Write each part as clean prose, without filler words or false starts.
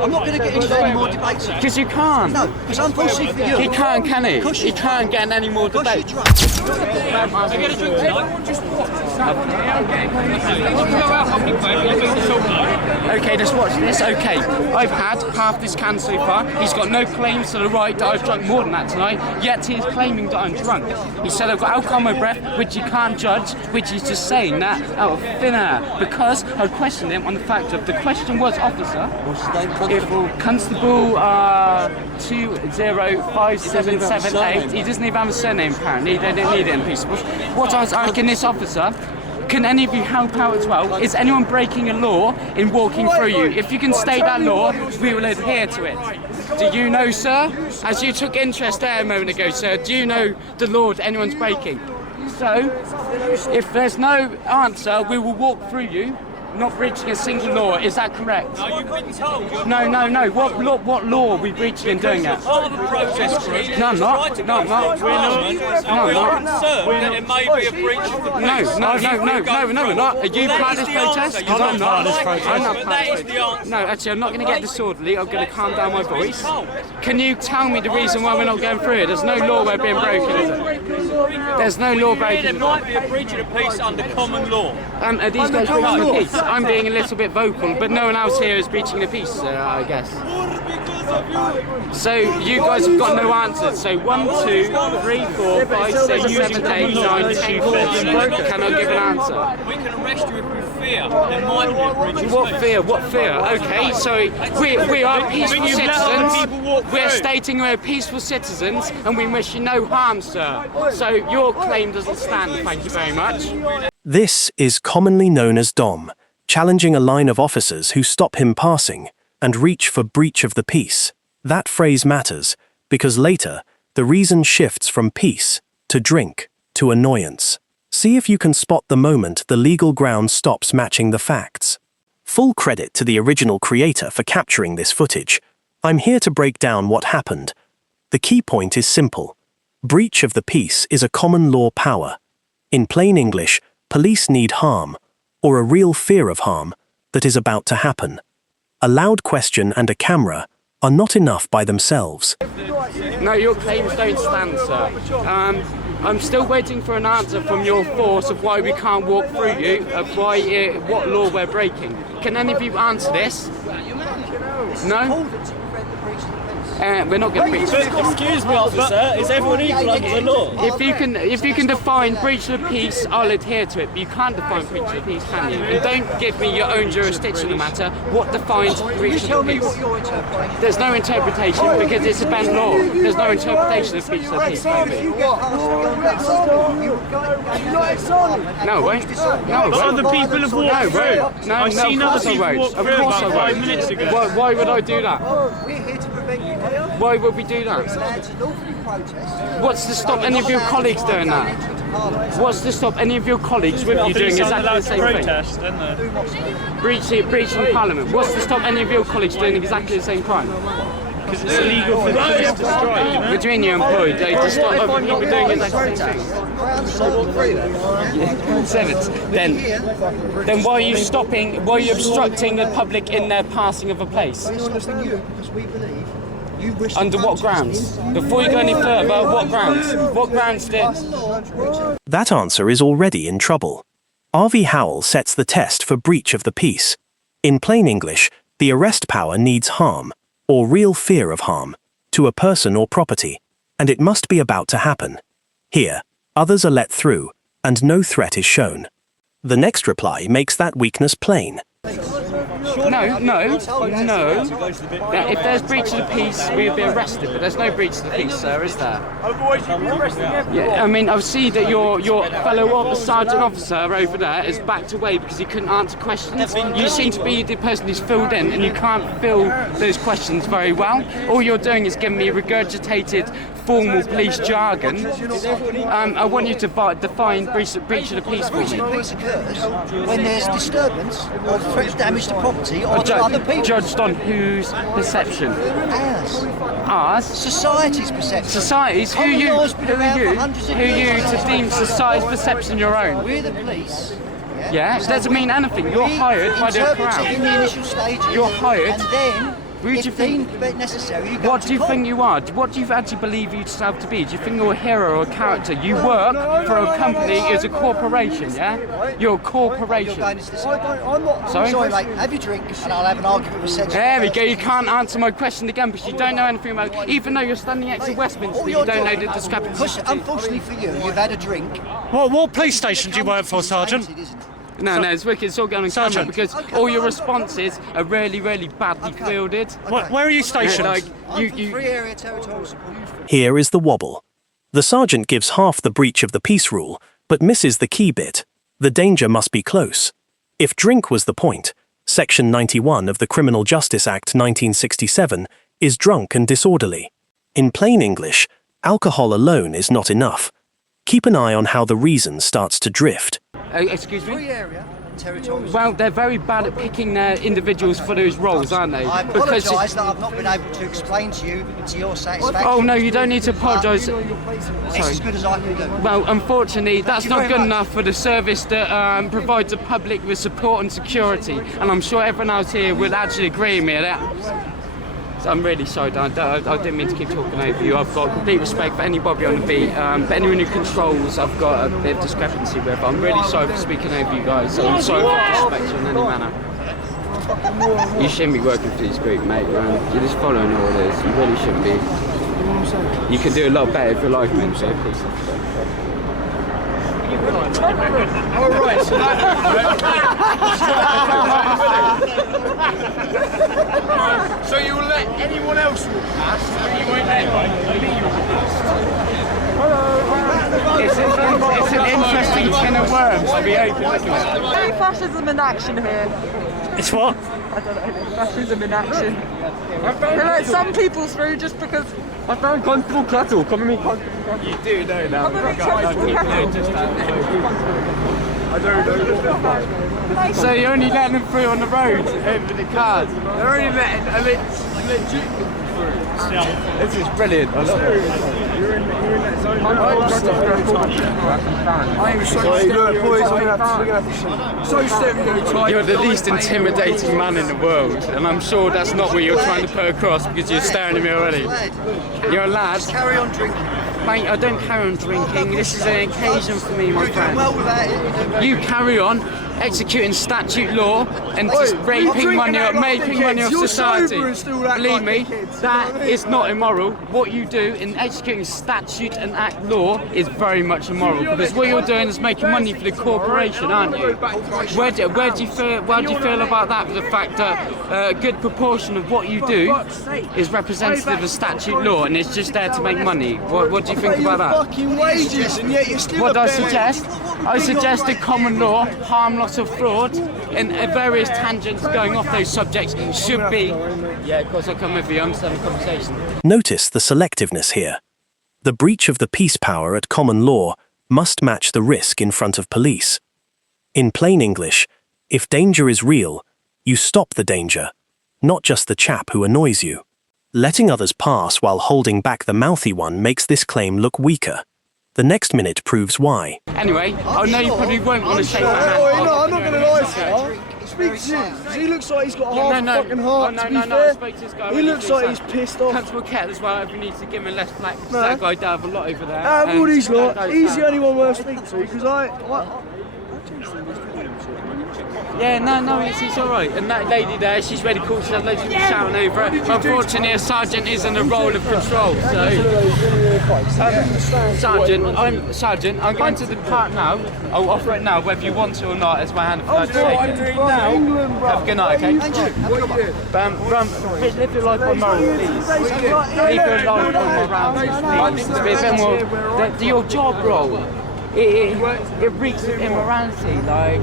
I'm not going to get into any more debates. Because you can't. No, because unfortunately for you... He can't, can he? He can't get in any more debate. Okay, let's watch this. Okay, I've had half this can so far. He's got no claims to the right that I've drunk more than that tonight, yet he's claiming that I'm drunk. He said I've got alcohol in my breath, which he can't judge, which he's just saying that out of thin air, because I questioned him on the fact of the question was, officer, What's his name, Constable? Constable 205778. He doesn't even have a surname apparently, they didn't need it in peaceables. What I was asking this officer, can any of you help out as well? Is anyone breaking a law in walking through you? If you can state that law, we will adhere to it. Do you know, sir? As you took interest there a moment ago, sir, do you know the law that anyone's breaking? So, if there's no answer, we will walk through you, not breaching a single law. Is that correct? No, you've been told. No. What law are we breaching in doing that? Part of the protest group. No, I'm not. No, I'm not. We're concerned that it may be a breach of the peace. No, we're not. Are you part of this protest? Because I'm not. I'm not part of this protest. No, actually, I'm not going to get disorderly. I'm going to calm down my voice. Can you tell me the reason why we're not going through it? There's no law we're being broken, is it? There's no law breaking. There might be a breach of the peace under common law. Are these guys breaching the peace? I'm being a little bit vocal, but no one else here is breaching the peace, I guess. So you guys have got no answers. So 1, 2, 3, 4, 5, 6, 7, 8, 9, 10 cannot give an answer. We can arrest you if we fear there might be a breach of What fear? What fear? Okay, so we are peaceful citizens. We're stating we're peaceful citizens and we wish you no harm, sir. So your claim doesn't stand, thank you very much. This is commonly known as Dom, challenging a line of officers who stop him passing and reach for breach of the peace. That phrase matters because later the reason shifts from peace to drink to annoyance. See if you can spot the moment the legal ground stops matching the facts. Full credit to the original creator for capturing this footage. I'm here to break down what happened. The key point is simple. Breach of the peace is a common law power. In plain English, police need harm, or a real fear of harm, that is about to happen. A loud question and a camera are not enough by themselves. No, your claims don't stand, sir. I'm still waiting for an answer from your force of why we can't walk through you, of what law we're breaking. Can any of you answer this? No? We're not going to breach. Excuse me, officer. Is everyone equal under the law? If you can define breach of the peace, I'll adhere to it. But you can't define breach of the peace, can you? And don't give me your own jurisdiction no matter what defines breach of the peace. There's no interpretation because it's a banned law. There's no interpretation of breach of the peace, baby. No, wait. No, But other people have walked through. I've seen other people walk through about 5 minutes ago. Why would I do that? Why would we do that? What's to stop any of your colleagues doing that? What's to stop any of your colleagues with you doing exactly the same thing? Breaching Parliament. What's to stop any of your colleagues doing exactly the same crime? Because it's illegal for the police to strike, you know? Between you employed, they to stop other people doing exactly the same thing. Then why are you stopping? Why are you obstructing the public in their passing of a place? Under what grounds? Before you go any further, what grounds? What grounds did? That answer is already in trouble. R.V. Howell sets the test for breach of the peace. In plain English, the arrest power needs harm, or real fear of harm, to a person or property, and it must be about to happen. Here, others are let through, and no threat is shown. The next reply makes that weakness plain. No. If there's breach of the peace, we'd be arrested, but there's no breach of the peace, sir, is there? Otherwise you'd be arresting everyone. Yeah, I mean, I see that your fellow sergeant officer over there is backed away because he couldn't answer questions. You seem to be the person who's filled in, and you can't fill those questions very well. All you're doing is giving me regurgitated formal police jargon. I want you to define breach of the peace for me. Peace occurs when there's disturbance or threat of damage to property or to other people. Judged on whose perception? Ours. Ours? Society's perception. Society's? Who are you to deem society's perception your own? We're the police. Yeah, it doesn't mean anything. You're hired by the interpret it Crown. in the initial stages. You're hired. And then If deemed necessary, you go What to do you court. think you are? What do you actually believe yourself to be? Do you think you're a hero or a character? You work for a company, it's a corporation, yeah? You're a corporation. You're going to this. I'm not. Sorry? Sorry, mate. Have your drink, and I'll have an argument with Central. There we go, you can't answer my question again because you don't know anything about it. Even though you're standing next to Westminster, you don't know the discrepancy. Unfortunately for you, you've had a drink. What police station do you work for, Sergeant? No, it's wicked. It's all going on camera Sergeant. because all your responses are really, really badly fielded. Where are you stationed? Like, Free area territorial support. Here is the wobble. The sergeant gives half the breach of the peace rule, but misses the key bit. The danger must be close. If drink was the point, Section 91 of the Criminal Justice Act 1967 is drunk and disorderly. In plain English, alcohol alone is not enough. Keep an eye on how the reason starts to drift. Excuse me? Free area territorial. Well, they're very bad at picking their individuals for those roles, aren't they? I apologise that I've not been able to explain to you to your satisfaction. Oh no, you don't need to apologise. It's as good as I can do. Well, unfortunately, that's you not very good much. enough for the service that provides the public with support and security. And I'm sure everyone else here will actually agree with me on that. So I'm really sorry, Dan. I didn't mean to keep talking over you. I've got complete respect for anybody on the beat, but anyone who controls, I've got a bit of discrepancy with. I'm really sorry for speaking over you guys. I'm sorry for disrespect you in any manner. You shouldn't be working for this group, mate. You're just following orders. You really shouldn't be. You could do a lot better if you're like me. So please. Alright, so so you will let anyone else walk past, but you won't let me walk past. It's an interesting tin of worms to be open, isn't it? Very fascism in action here. It's what? I don't know, fascism in action. They let some people through just because. I found constable cattle. Come with me. You do know that. I'm a constable cattle. So you're only letting them through on the road over the cars. They're only letting a legit through. This is brilliant. I love it. You're the least intimidating man in the world, and I'm sure that's not what you're trying to put across because you're staring at me already. You're a lad. Carry on drinking. Mate, I don't carry on drinking. This is an occasion for me, my friend. Well without it. You carry on executing statute law and just making money off society. Believe me, that is not immoral. What you do in executing statute and act law is very much immoral because what you're doing is making money for the corporation, aren't you? Where do you feel about that? The fact that a good proportion of what you do is representative of statute law and it's just there to make money. What do you think about that? Fucking wages, and yet you're still What do I suggest? I suggest a common law, harm, loss of fraud, and various tangents going off those subjects should be... Yeah, of course I'll come with you, I'm just having a conversation. Notice the selectiveness here. The breach of the peace power at common law must match the risk in front of police. In plain English, if danger is real, you stop the danger, not just the chap who annoys you. Letting others pass while holding back the mouthy one makes this claim look weaker. The next minute proves why. Anyway, I know you probably won't want to shake my hand. I'm not going to lie to you. Speak to him. He looks like he's got a half fucking heart, to be I fair. spoke to this guy. He looks like he's pissed off. Constable Kettle as well, if we need to give him a less flack. That guy down a lot over there. Out of all these lot, that he's guy's the only one worth speaking to, because Yeah, no, it's alright. And that lady there, she's really cool. She has loads of people shouting over her. Unfortunately, a sergeant is in a role of control. So, Sergeant, I'm going to the park now. I'll offer it now, whether you want to or not. It's my hand for that. Have a good night, okay? Live your life on morals, please. Live your life on morality, please. Be a bit more. Your job role. It reeks of immorality, like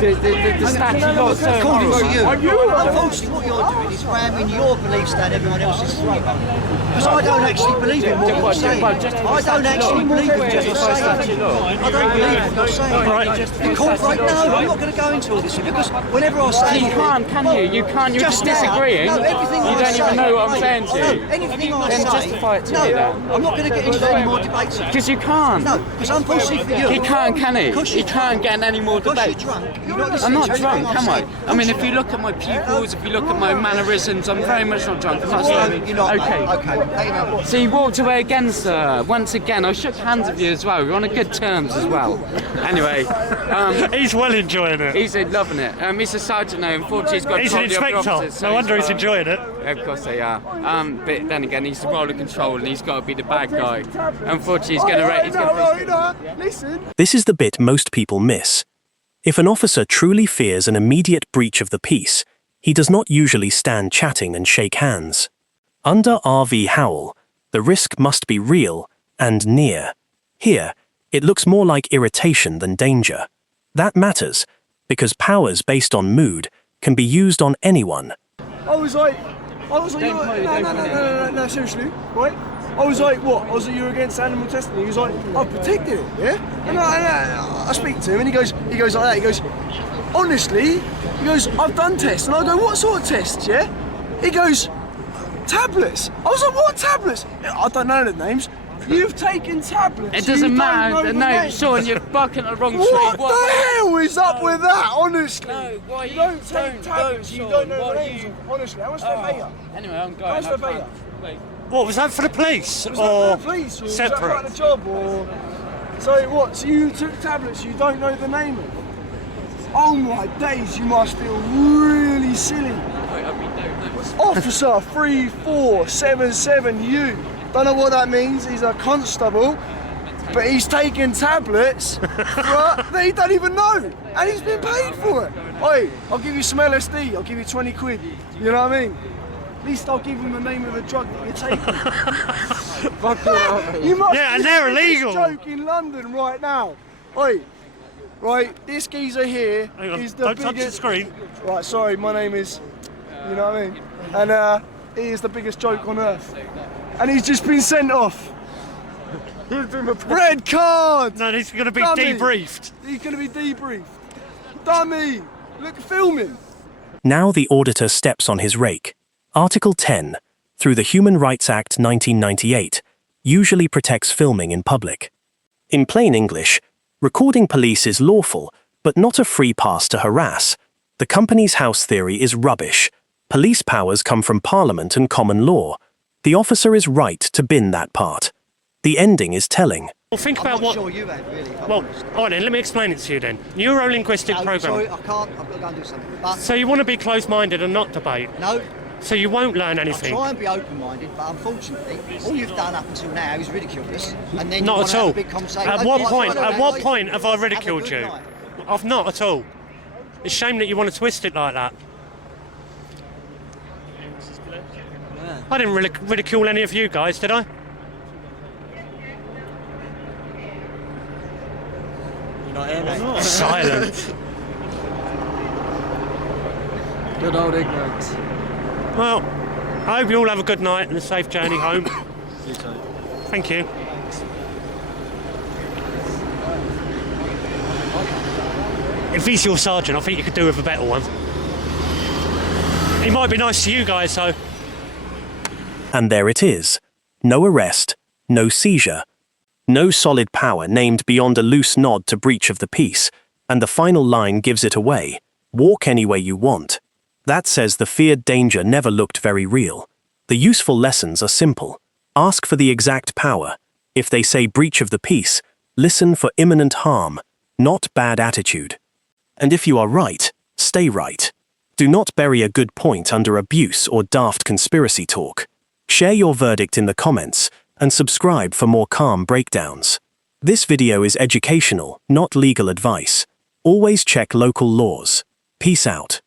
the statute law. So According to immoral. you, unfortunately what you're doing is ramming your beliefs down everyone else's throat. Because I don't actually believe in what you're saying. I don't actually believe in what you're saying. I don't believe in what you're saying. Incorporate, no, I'm not going to go into all this because whenever I say... You can't, can you? You can't, you're just disagreeing. No, everything you don't even know what I'm saying to you. Anything I Then say... justify it to me then. I'm not going to get into any more debates. Because you can't. No, because unfortunately for you... He can't, can he? He can't get in any more debates. drunk. You're not I'm listening not to drunk, anything am I? I've said. I mean, if you look at my pupils, if you look at my mannerisms, I'm very much not drunk. I'm not drunk. You're not, Okay. mate. Okay. So you walked away again, sir. Once again, I shook hands with you as well. We're on a good terms as well. Anyway, He's well enjoying it. he's loving it. He's a sergeant now. Unfortunately, he's got He's an to the other inspector. officers, so No wonder he's enjoying it. Of course they are. But then again, he's the role of control and he's got to be the bad guy. Unfortunately, he's going to Listen. This is the bit most people miss. If an officer truly fears an immediate breach of the peace, he does not usually stand chatting and shake hands. Under R.V. Howell, the risk must be real and near. Here, it looks more like irritation than danger. That matters, because powers based on mood can be used on anyone. I was like, no, seriously, right? I was like, what? I was like, you're against animal testing. He was like, I've protected it, yeah? And I speak to him and he goes like that. He goes, honestly, he goes, I've done tests. And I go, what sort of tests, yeah? He goes, tablets. I was like, what tablets? I don't know the names. You've taken tablets. It doesn't you matter. don't know the No, names. Sean, you're barking at the wrong tree. What the hell is up with that, honestly? No, why you don't take tablets, you don't know the names. Honestly, how much they pay you? Anyway, I'm going. How much they pay you? What, was that for the police? Was or that for the police? Or was that separate? part of the job? Or... So what, so you took tablets you don't know the name of? Oh my days, you must feel really silly. Officer 3477U. Don't know what that means, he's a constable, but he's taking tablets that he don't even know, and he's been paid for it. Oi, I'll give you some LSD, I'll give you 20 quid, you know what I mean? At least I'll give him the name of the drug that you're taking. You must And they're illegal. joke in London right now. Oi, right, this geezer here Hang on, is the don't biggest... touch the screen. Right, sorry, my name is, you know what I mean? And he is the biggest joke on earth. And he's just been sent off. Red card! No, he's going to be Dummy. debriefed. He's going to be debriefed. Dummy! Look, film him. Now the auditor steps on his rake. Article 10, through the Human Rights Act 1998, usually protects filming in public. In plain English, recording police is lawful, but not a free pass to harass. The company's house theory is rubbish. Police powers come from Parliament and common law. The officer is right to bin that part. The ending is telling. Well, think I'm about not what... sure you have, really. Well, all right then, let me explain it to you then. Neuro-linguistic No, program. sorry, I can't. I've got to go and do something. But So you want to be closed-minded and not debate. no, So you won't learn I anything. try and be open-minded, but unfortunately, all you've done up until now is ridicule us, and then you Not want at to have all. a big conversation. At what point have I ridiculed Have a you? good night. I've not at all. It's a shame that you want to twist it like that. I didn't really ridicule any of you guys, did I? You're not here, mate. Silent. Good old ignorance. Well, I hope you all have a good night and a safe journey home. You too. Thank you. If he's your sergeant, I think you could do with a better one. He might be nice to you guys, though. And there it is. No arrest, no seizure, no solid power named beyond a loose nod to breach of the peace, and the final line gives it away. Walk any way you want. That says the feared danger never looked very real. The useful lessons are simple. Ask for the exact power. If they say breach of the peace, listen for imminent harm, not bad attitude. And if you are right, stay right. Do not bury a good point under abuse or daft conspiracy talk. Share your verdict in the comments and subscribe for more calm breakdowns. This video is educational, not legal advice. Always check local laws. Peace out.